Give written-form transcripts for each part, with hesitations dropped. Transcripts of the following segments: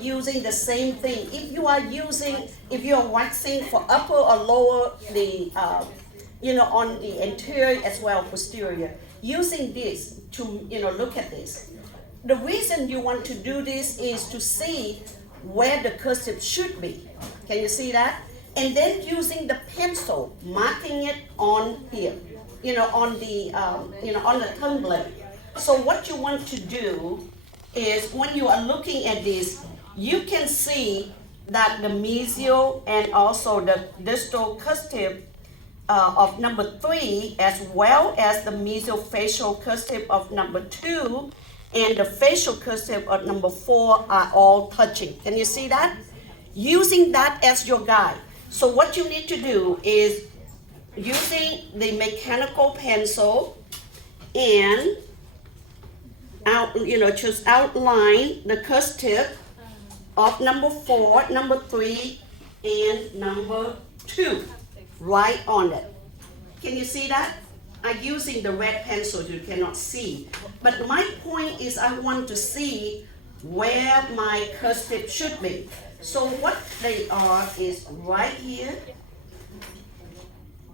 using the same thing. If you are waxing for upper or lower, on the anterior as well posterior, using this to, look at this. The reason you want to do this is to see where the cursive should be. Can you see that? And then using the pencil, marking it on here, on the tongue blade. So what you want to do is when you are looking at this, you can see that the mesial and also the distal cursive of number 3, as well as the mesiofacial cursive of number 2, and the facial cursive of number 4 are all touching. Can you see that? Using that as your guide. So what you need to do is using the mechanical pencil and just outline the cursive of number 4, number 3, and number 2 right on it. Can you see that? I'm using the red pencil, you cannot see. But my point is I want to see where my cursive should be. So what they are is right here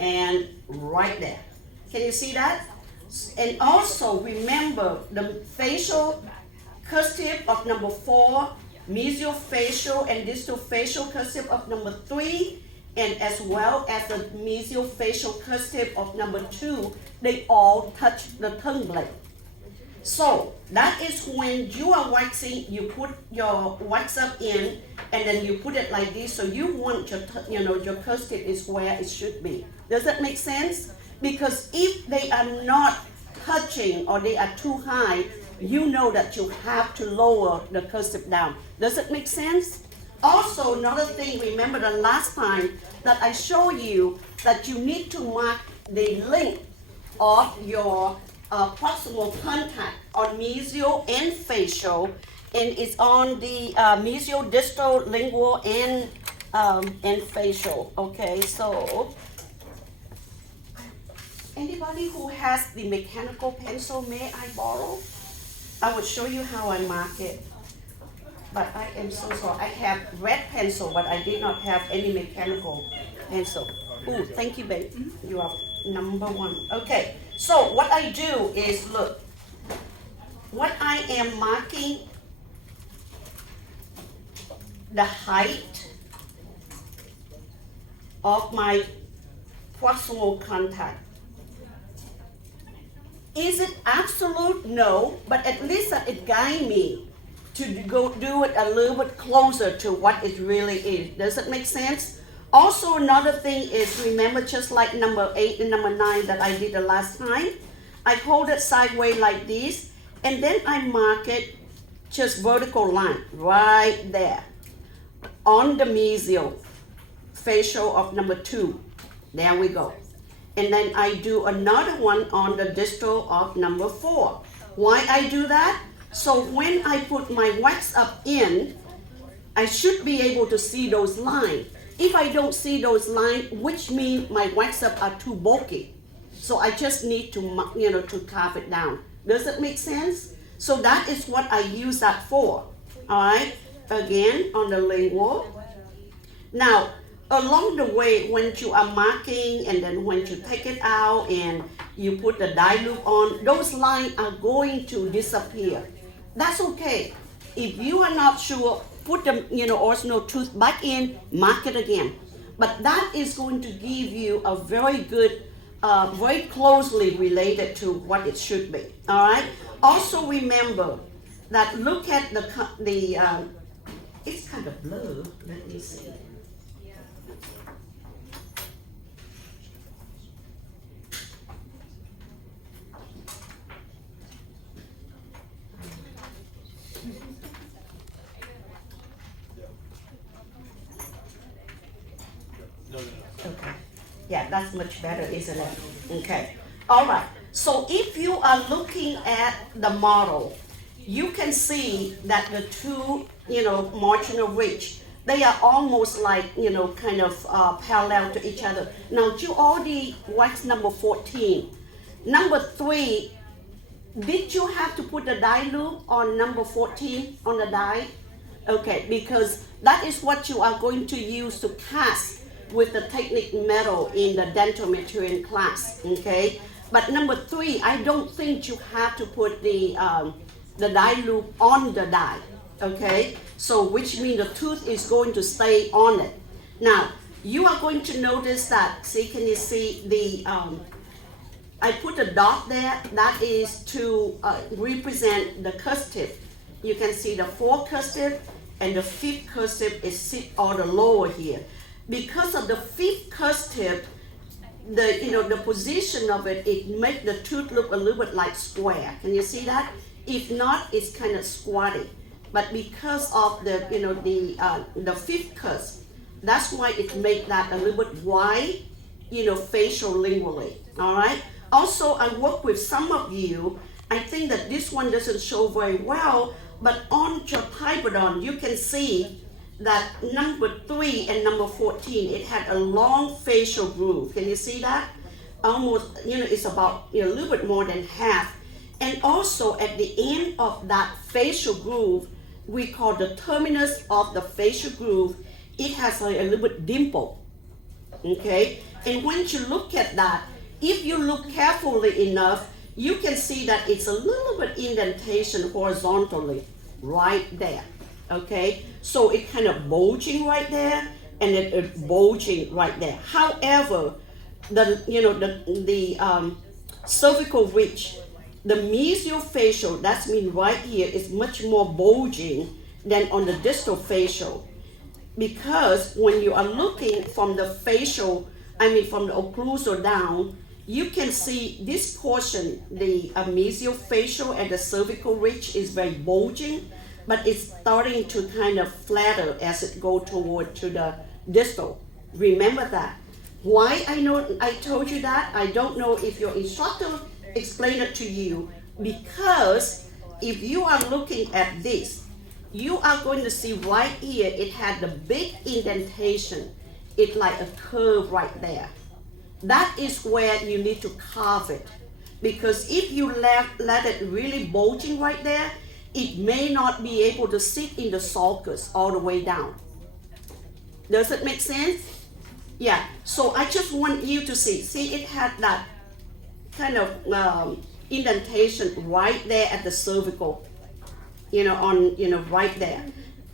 and right there. Can you see that? And also remember the facial cursive of number 4, mesiofacial and distal-facial cursive of number 3, and as well as the mesiofacial cursive of number 2, they all touch the tongue blade. So that is when you are waxing, you put your wax up in, and then you put it like this. So you want your cursive is where it should be. Does that make sense? Because if they are not touching or they are too high, you know that you have to lower the cursive down. Does it make sense? Also, another thing, remember the last time that I showed you that you need to mark the length of your proximal contact on mesial and facial, and it's on the mesial, distal, lingual, and facial. Okay, so anybody who has the mechanical pencil, may I borrow? I will show you how I mark it. But I am so sorry. I have red pencil, but I did not have any mechanical pencil. Ooh, thank you, babe. You are number 1. Okay, so what I do is, look, what I am marking the height of my proximal contact. Is it absolute? No, but at least it guides me to go do it a little bit closer to what it really is. Does it make sense? Also, another thing is, remember, just like number 8 and number 9 that I did the last time, I hold it sideways like this, and then I mark it just vertical line right there on the mesial facial of number 2. There we go. And then I do another one on the distal of number 4. Why I do that? So when I put my wax up in, I should be able to see those lines. If I don't see those lines, which means my wax up are too bulky. So I just need to, to carve it down. Does it make sense? So that is what I use that for. All right. Again, on the lingual. Now, along the way, when you are marking and then when you take it out and you put the dye loop on, those lines are going to disappear. That's okay. If you are not sure, put the original tooth back in, mark it again. But that is going to give you a very good, very closely related to what it should be. All right. Also remember that look at the it's kind of blue. Let me see. Okay. Yeah, that's much better, isn't it? Okay. All right. So if you are looking at the model, you can see that the two, marginal ridge, they are almost like, kind of parallel to each other. Now, you already waxed number 14. Number 3, did you have to put the dye loop on number 14 on the dye? Okay, because that is what you are going to use to cast with the technique metal in the dental material class, okay? But number 3, I don't think you have to put the die loop on the die, okay? So which means the tooth is going to stay on it. Now, you are going to notice that, see, can you see the, I put a dot there, that is to represent the cursive. You can see the 4th cursive and the 5th cursive is sit on the lower here. Because of the 5th cursive, the position of it, it makes the tooth look a little bit like square. Can you see that? If not, it's kind of squatty. But because of the 5th cursive, that's why it makes that a little bit wide, facial lingually. All right. Also, I work with some of you. I think that this one doesn't show very well, but on your typodon, you can see that number 3 and number 14, it had a long facial groove. Can you see that? Almost, it's about a little bit more than half. And also at the end of that facial groove, we call the terminus of the facial groove, it has a little bit dimple. Okay? And when you look at that, if you look carefully enough, you can see that it's a little bit indentation horizontally right there. Okay, so it kind of bulging right there, and it bulging right there. However, the cervical ridge, the mesiofacial, that's mean right here, is much more bulging than on the distal facial, because when you are looking from the facial, from the occlusal down, you can see this portion, the mesiofacial and the cervical ridge is very bulging, but it's starting to kind of flatter as it goes toward to the distal. Remember that. Why I told you that? I don't know if your instructor explained it to you, because if you are looking at this, you are going to see right here, it had the big indentation. It's like a curve right there. That is where you need to carve it, because if you let it really bulging right there, it may not be able to sit in the sulcus all the way down. Does it make sense? Yeah, so I just want you to see it had that kind of indentation right there at the cervical, right there.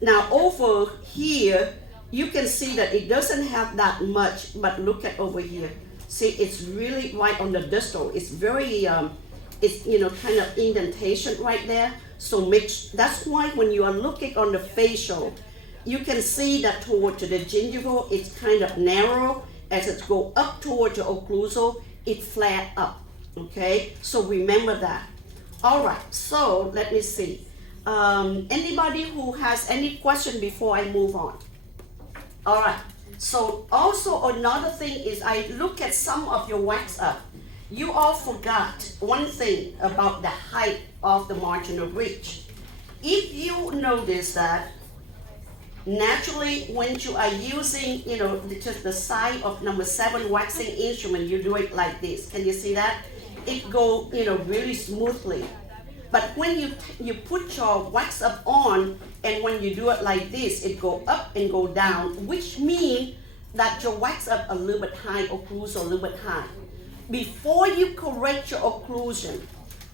Now over here, you can see that it doesn't have that much, but look at over here. See, it's really right on the distal. It's very, kind of indentation right there. So that's why when you are looking on the facial, you can see that toward to the gingival, it's kind of narrow. As it go up toward the occlusal, it flat up, okay? So remember that. All right, so let me see. Anybody who has any question before I move on? All right, so also another thing is I look at some of your wax up. You all forgot one thing about the height of the marginal ridge. If you notice that, naturally when you are using, just the side of number 7 waxing instrument, you do it like this. Can you see that? It go, really smoothly. But when you put your wax up on, and when you do it like this, it go up and go down, which means that your wax up a little bit high, occlusal a little bit high. Before you correct your occlusion,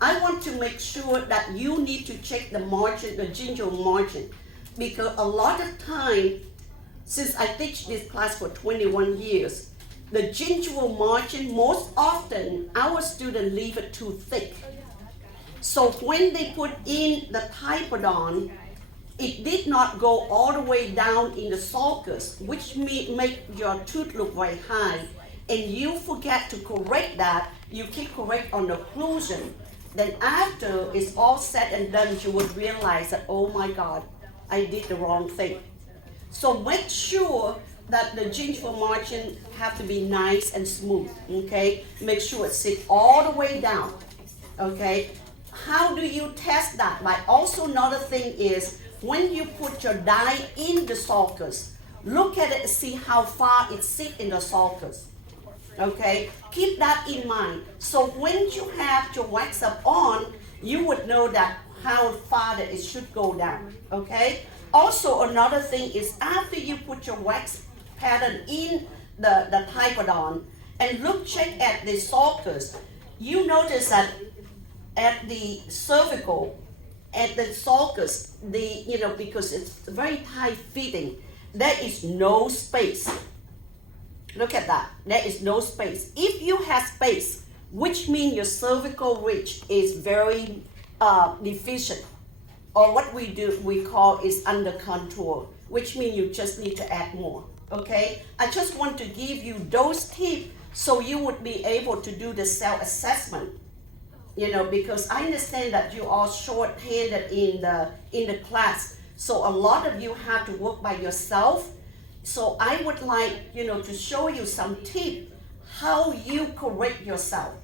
I want to make sure that you need to check the margin, the gingival margin, because a lot of time, since I teach this class for 21 years, the gingival margin, most often our students leave it too thick. So when they put in the typodon, it did not go all the way down in the sulcus, which make your tooth look very high, and you forget to correct that. You keep correct on the occlusion. Then after it's all said and done, you would realize that, oh my God, I did the wrong thing. So make sure that the gingival margin have to be nice and smooth, okay? Make sure it sits all the way down, okay? How do you test that? Like also another thing is, when you put your die in the sulcus, look at it and see how far it sits in the sulcus. Okay, keep that in mind. So when you have your wax up on, you would know that how far that it should go down. Okay, Also, another thing is after you put your wax pattern in the typodon and check at the sulcus, you notice that at the cervical, at the sulcus, because it's very tight fitting, there is no space. Look at that. There is no space. If you have space, which means your cervical ridge is very deficient, or what we call is under contour, which means you just need to add more. Okay? I just want to give you those tips so you would be able to do the self-assessment. Because I understand that you are short-handed in the class, so a lot of you have to work by yourself. So I would like, to show you some tips how you correct yourself,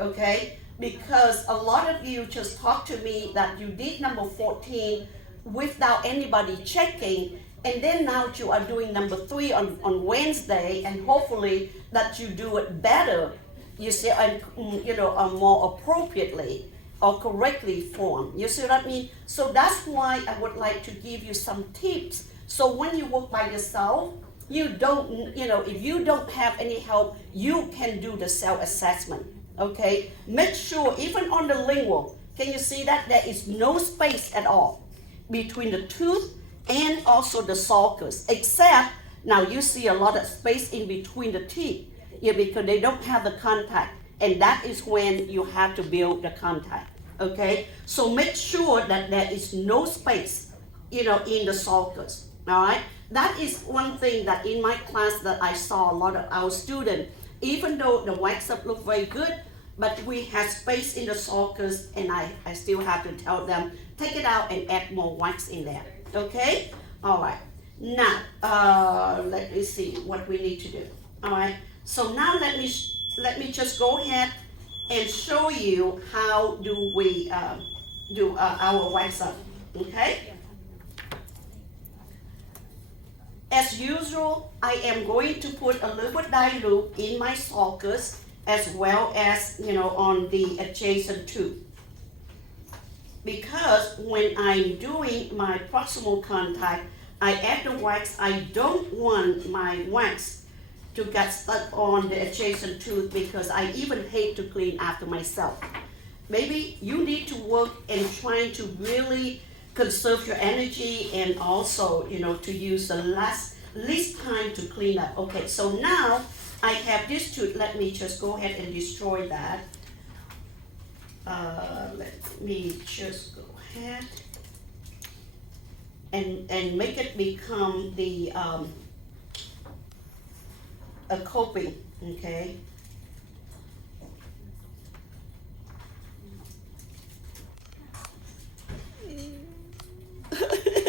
okay? Because a lot of you just talked to me that you did number 14 without anybody checking, and then now you are doing number 3 on Wednesday, and hopefully that you do it better, you see, and more appropriately or correctly formed. You see what I mean? So that's why I would like to give you some tips. So when you work by yourself, you don't, if you don't have any help, you can do the self-assessment, okay? Make sure, even on the lingual, can you see that there is no space at all between the tooth and also the sulcus, except now you see a lot of space in between the teeth, because they don't have the contact, and that is when you have to build the contact, okay? So make sure that there is no space, in the sulcus. All right, that is one thing that in my class that I saw a lot of our students, even though the wax up looked very good, but we had space in the sulcus, and I still have to tell them, take it out and add more wax in there, okay? All right, now, let me see what we need to do, all right? So now let me just go ahead and show you how do we do our wax up, okay? As usual, I am going to put a little bit dilute in my sulcus as well as, on the adjacent tooth. Because when I'm doing my proximal contact, I add the wax. I don't want my wax to get stuck on the adjacent tooth because I even hate to clean after myself. Maybe you need to work in trying to really conserve your energy and also, to use the least time to clean up. Okay, so now I have this tooth. Let me just go ahead and destroy that. Let me just go ahead and make it become the a coping, okay?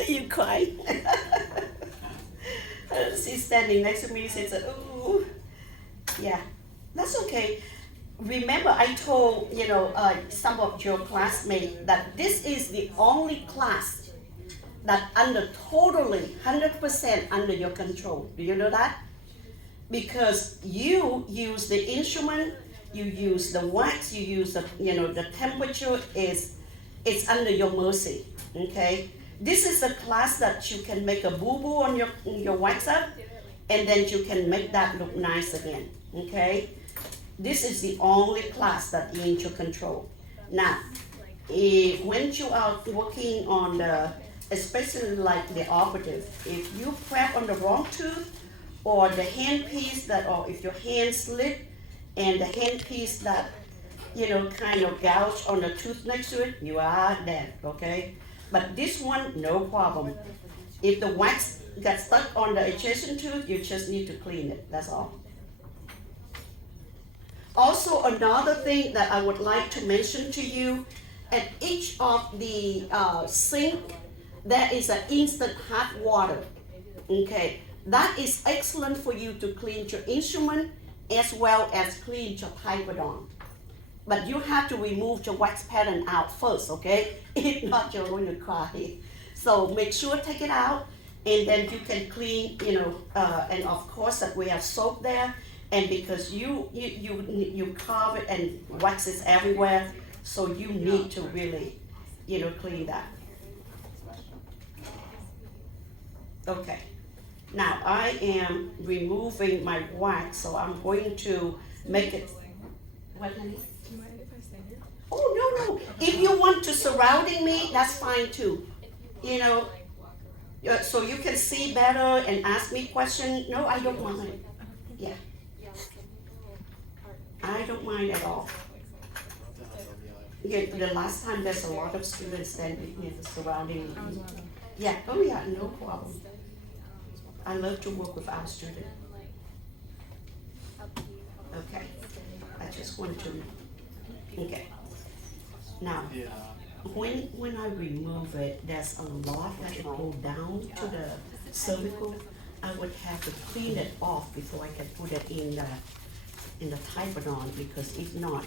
You cry. She's standing next to me and says, ooh, yeah, that's okay. Remember, I told, some of your classmates that this is the only class that totally 100% under your control. Do you know that? Because you use the instrument, you use the wax, you use the temperature it's under your mercy, okay? This is the class that you can make a boo-boo on your wax up, and then you can make that look nice again, okay? This is the only class that you need to control. Now, when you are working on especially like the operative, if you prep on the wrong tooth, or the handpiece or if your hand slip, and the handpiece that, kind of gouge on the tooth next to it, you are dead, okay? But this one, no problem. If the wax gets stuck on the adjacent tooth, you just need to clean it, that's all. Also, another thing that I would like to mention to you, at each of the sink, there is an instant hot water, okay? That is excellent for you to clean your instrument as well as clean your typodon. But you have to remove your wax pattern out first, okay? If not, you're going to cry. So make sure take it out, and then you can clean, and of course that we have soap there, and because you carve it and wax is everywhere, so you need to really, clean that. Okay. Now I am removing my wax, so I'm going to make it. What, honey? Oh, no, no. If you want to surrounding me, that's fine too. You know, so you can see better and ask me questions. No, I don't mind. Yeah, I don't mind at all. Yeah, the last time there's a lot of students standing here surrounding me. Yeah, oh yeah, no problem. I love to work with our students. Okay, I just want to, okay. Now, when I remove it, there's a lot that it go down to the cervical. I would have to clean it off before I can put it in the typodon, because if not,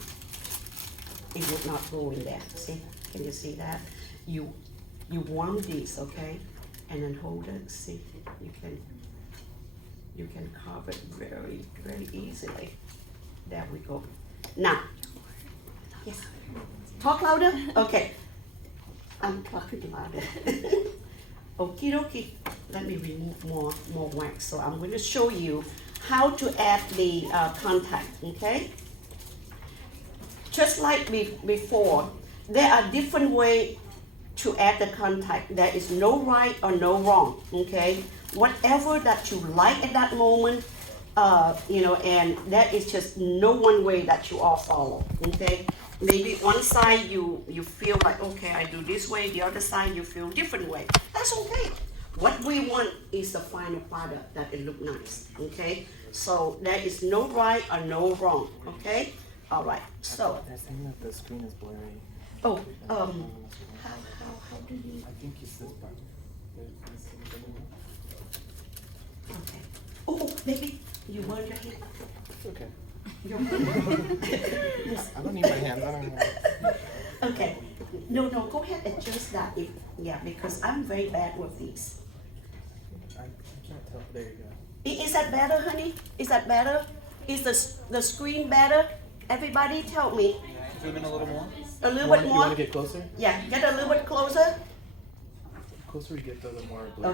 it would not go in there. See, can you see that? You warm this, okay, and then hold it. See, you can carve it very, very easily. There we go. Now, yes. Talk louder? Okay. I'm talking louder. Okie dokie. Let me remove more wax. So I'm going to show you how to add the contact, okay? Just like before, there are different ways to add the contact. There is no right or no wrong, okay? Whatever that you like at that moment, and there is just no one way that you all follow, okay? Maybe one side you feel like, okay, I do this way, the other side you feel different way. That's okay. What we want is the final product that it look nice, okay? So there is no right or no wrong, okay? All right, so. They're saying that the screen is blurry. Oh, how do you? I think it's this part. Okay. Oh, baby, you want your hand? It's okay. Your I don't need my hands. I don't need my hands. Okay. No, go ahead and adjust that. Because I'm very bad with these. I can't tell. There you go. Is that better, honey? Is that better? Is the screen better? Everybody tell me. Zoom in a little more. A little bit You more? want to get closer? Yeah, get a little bit closer. The closer we get, the more blurry.